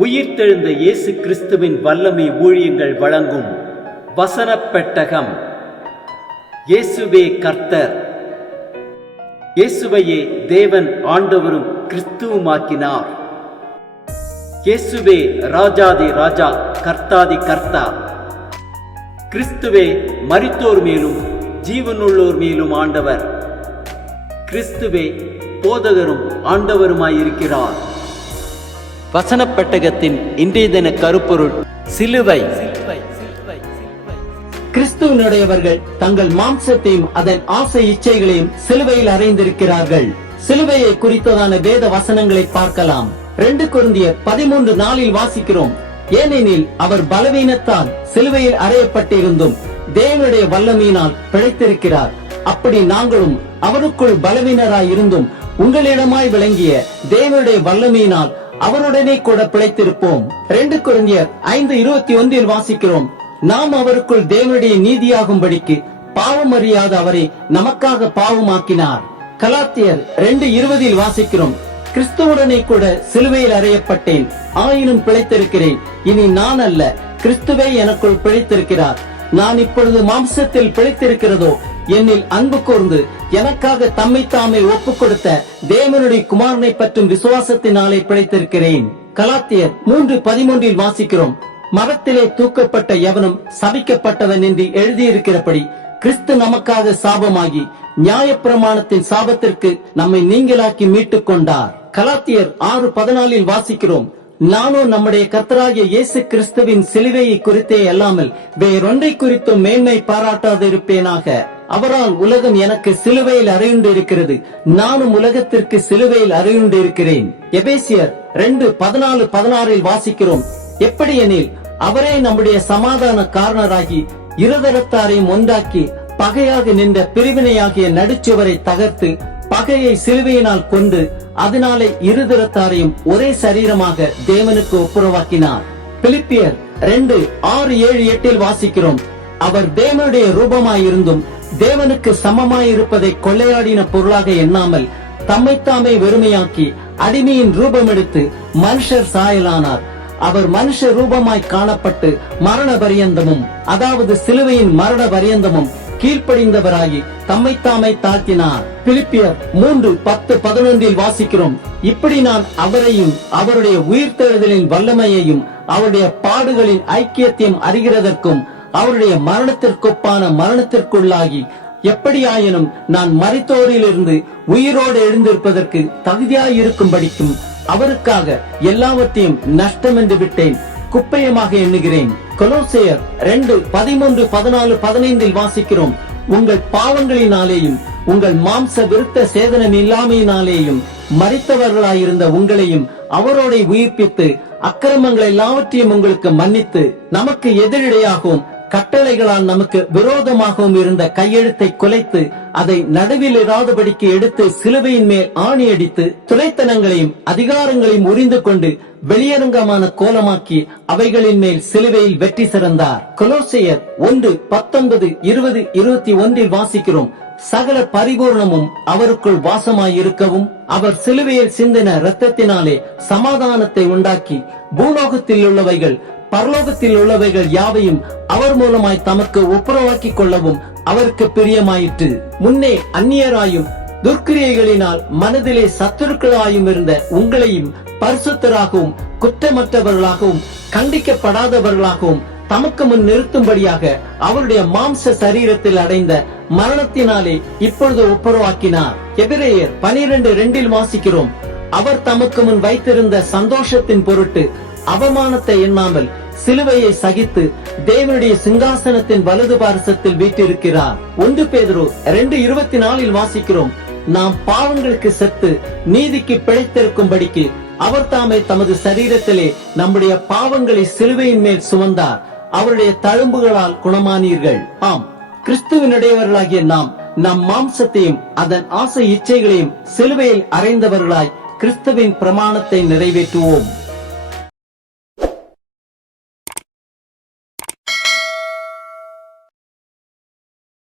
உயிர்த்தெழுந்த இயேசு கிறிஸ்துவின் வல்லமை ஊழியங்கள் வழங்கும் வசனப் பெட்டகம். இயேசுவே கர்த்தர். இயேசுவையே தேவன் ஆண்டவரும் கிறிஸ்துவுமாக்கினார். இயேசுவே ராஜாதி ராஜா, கர்த்தாதி கர்த்தா. கிறிஸ்துவே மரித்தோர் மேலும் ஜீவனுள்ளோர் மேலும் ஆண்டவர். கிறிஸ்துவே போதகரும் ஆண்டவருமாயிருக்கிறார். வசனப் பெட்டகத்தின் இன்றைய தின கருப்பொருள் சிலுவை. கிறிஸ்துவனுடையவர்கள் தங்கள் மாம்சத்தையும் அதன் ஆசை இச்சைகளையும் சிலுவையில் அறைந்திருக்கிறார்கள். சிலுவையை குறித்ததான வேத வசனங்களை பார்க்கலாம். 2 கொரிந்தியர் 13:4 வாசிக்கிறோம். ஏனெனில் அவர் பலவீனத்தால் சிலுவையில் அறையப்பட்டிருந்தும் தேவனுடைய வல்லமையினால் பிழைத்திருக்கிறார். அப்படி நாங்களும் அவருக்குள் பலவீனராய் இருந்தும் உங்களிடமாய் விளங்கிய தேவனுடைய வல்லமையினால் அவருடனே கூட பிழைத்திருப்போம். 2 கொரிந்தியர் 5:21 வாசிக்கிறோம். நாம் அவருக்குள் தேவனுடைய நீதியாகும்படிக்கு பாவம் அறியாத அவரை நமக்காக பாவமாக்கினார். கலாத்தியர் 2:20 வாசிக்கிறோம். கிறிஸ்துவுடனே கூட சிலுவையில் அறையப்பட்டேன், ஆயினும் பிழைத்திருக்கிறேன். இனி நான் அல்ல, கிறிஸ்துவே எனக்குள் பிழைத்திருக்கிறார். நான் இப்பொழுது மாம்சத்தில் பிழைத்திருக்கிறதோ என்னில் அன்பு கூர்ந்து எனக்காக தம்மை தாமே ஒப்புக் கொடுத்த தேவனுடைய குமாரனை பற்றும் விசுவாசத்தினாலே பிழைத்திருக்கிறேன். கலாத்தியர் 3:13 வாசிக்கிறோம். மரத்திலே தூக்கப்பட்ட எவனும் சபிக்கப்பட்டவன் என்று எழுதியிருக்கிறபடி கிறிஸ்து நமக்காக சாபமாகி நியாயப்பிரமாணத்தின் சாபத்திற்கு நம்மை நீங்களாக்கி மீட்டுக் கொண்டார். கலாத்தியர் 6:14 வாசிக்கிறோம். நானும் நம்முடைய கர்த்தராகிய இயேசு கிறிஸ்துவின் சிலுவையை குறித்தே அல்லாமல் வேறொன்றை குறித்தும் மேன்மை பாராட்டாதிருப்பேனாக. அவரால் உலகம் எனக்கு சிலுவையில் அறையுண்டு இருக்கிறது, நானும் உலகத்திற்கு சிலுவையில் அறையுண்டு இருக்கிறேன். எபேசியர் 2:14-16 வாசிக்கிறோம். எப்படி எனில் அவரே நம்முடைய சமாதான காரணராகி இருதரத்தாரையும் ஒன்றாக்கி பகையாக நின்ற பிரிவினையாகிய நடுச்சுவரை தகர்த்து பகையை சிலுவையினால் கொண்டு அதனாலே இருதரத்தாரையும் ஒரே சரீரமாக தேவனுக்கு ஒப்புரவாக்கினார். பிலிப்பியர் 2:6-7-8 வாசிக்கிறோம். அவர் தேவனுடைய ரூபமாயிருந்தும் தேவனுக்கு சமமாயிருப்பதை கொள்ளையாடின பொருளாக எண்ணாமல் தம்மைத்தாமே வெறுமையாக்கி அடிமையின் ரூபம் எடுத்து மனுஷர் சாயலானார். அவர் மனுஷ ரூபமாய் காணப்பட்டு மரண பரியந்தமும், அதாவது சிலுவையின் மரண பரியந்தமும் கீழ்ப்படிந்தவராகி தம்மைத்தாமே தாழ்த்தினார். பிலிப்பியர் 3:10-11 வாசிக்கிறோம். இப்படி நான் அவரையும் அவருடைய உயிர்த்தெழுதலின் வல்லமையையும் அவருடைய பாடுகளின் ஐக்கியத்தையும் அறிகிறதற்கும் அவருடைய மரணத்திற்கொப்பான மரணத்திற்குள்ளாகி எப்படியாயினும் நான் மரித்தோரிலிருந்து உயிரோடு எழுந்திருப்பதற்கு தகுதியாயிருக்கும்படிக்கும் அவருக்காக எல்லாவற்றையும் நஷ்டம் என்று விட்டேன், குப்பையமாக எண்ணுகிறேன். கொலோசையர் 2:13-14-15 வாசிக்கிறோம். உங்கள் பாவங்களினாலேயும் உங்கள் மாம்ச விருத்த சேதனம் இல்லாமையினாலேயும் மரித்தவர்களாயிருந்த உங்களையும் அவரோட உயிர்ப்பித்து அக்கிரமங்கள் எல்லாவற்றையும் உங்களுக்கு மன்னித்து நமக்கு எதிரிடையாகவும் கட்டளைகளால் நமக்கு விரோதமாகவும் இருந்த கையெழுத்தை குலைத்து அதை நடுவில் இராதபடிக்கு எடுத்து சிலுவையின் மேல் ஆணி அடித்து துரைத்தனங்களையும் அதிகாரங்களையும் உரிந்து கொண்டு வெளியரங்கமான கோலமாக்கி அவைகளின் மேல் சிலுவையில் வெற்றி சிறந்தார். கொலோசையர் 1:19-20-21 வாசிக்கிறோம். சகல பரிபூர்ணமும் அவருக்குள் வாசமாயிருக்கவும் அவர் சிலுவையில் சிந்தின இரத்தத்தினாலே சமாதானத்தை உண்டாக்கி பூலோகத்தில் உள்ளவைகள் பரலோகத்தில் உள்ளவைகள் யாவையும் அவர் மூலமாய் தமக்கு ஒப்புரவாக்கி கொள்ளவும் அவருக்கு பிரியமாயிற்று. முன்னே அந்நியராயும் துர்க்கிரியைகளினால் மனதிலே சத்துருக்களாயும் இருந்த உங்களையும் பரிசுத்தராகவும் குற்றமற்றவர்களாகவும் கண்டிக்கப்படாதவர்களாகவும் தமக்கு முன் நிறுத்தும்படியாக அவருடைய மாம்ச சரீரத்தில் அடைந்த மரணத்தினாலே இப்பொழுது ஒப்புரவாக்கினார். எபிரேயர் 12:2 வாசிக்கிறோம். அவர் தமக்கு முன் வைத்திருந்த சந்தோஷத்தின் பொருட்டு அவமானத்தை எண்ணாமல் சிலுவையை சகித்து தேவனுடைய சிங்காசனத்தின் வலது பாரசத்தில் வீற்றிருக்கிறார். 1 பேதுரு 2:24 வாசிக்கிறோம். நாம் பாவங்களுக்கு செத்து நீதிக்கு பிழைத்திருக்கும்படிக்கு அவர் தாமே தமது சரீரத்திலே நம்முடைய பாவங்களை சிலுவையின் மேல் சுமந்தார், அவருடைய தழும்புகளால் குணமானீர்கள். ஆம், கிறிஸ்துவினுடையவர்களாகிய நாம் நம் மாம்சத்தையும் அதன் ஆசை இச்சைகளையும் சிலுவையில் அறைந்தவர்களாய் கிறிஸ்துவின் பிரமாணத்தை நிறைவேற்றுவோம்.